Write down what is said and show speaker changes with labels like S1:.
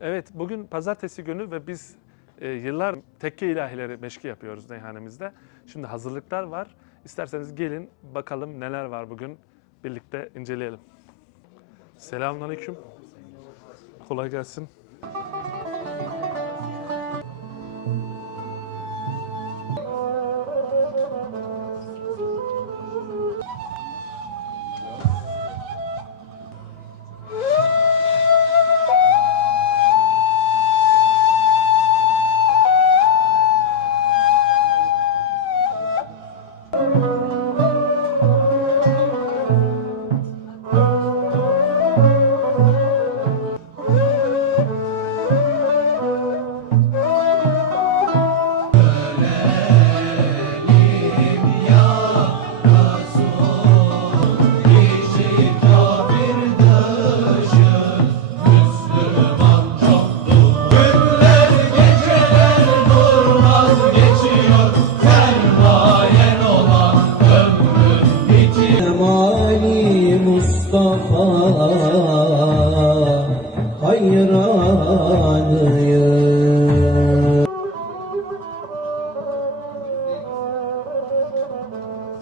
S1: Evet, bugün pazartesi günü ve biz e, yıllar tekke ilahileri meşki yapıyoruz meyhanemizde. Şimdi hazırlıklar var. İsterseniz gelin bakalım neler var bugün birlikte inceleyelim. Selamünaleyküm. Kolay gelsin.
S2: Mustafa hayranı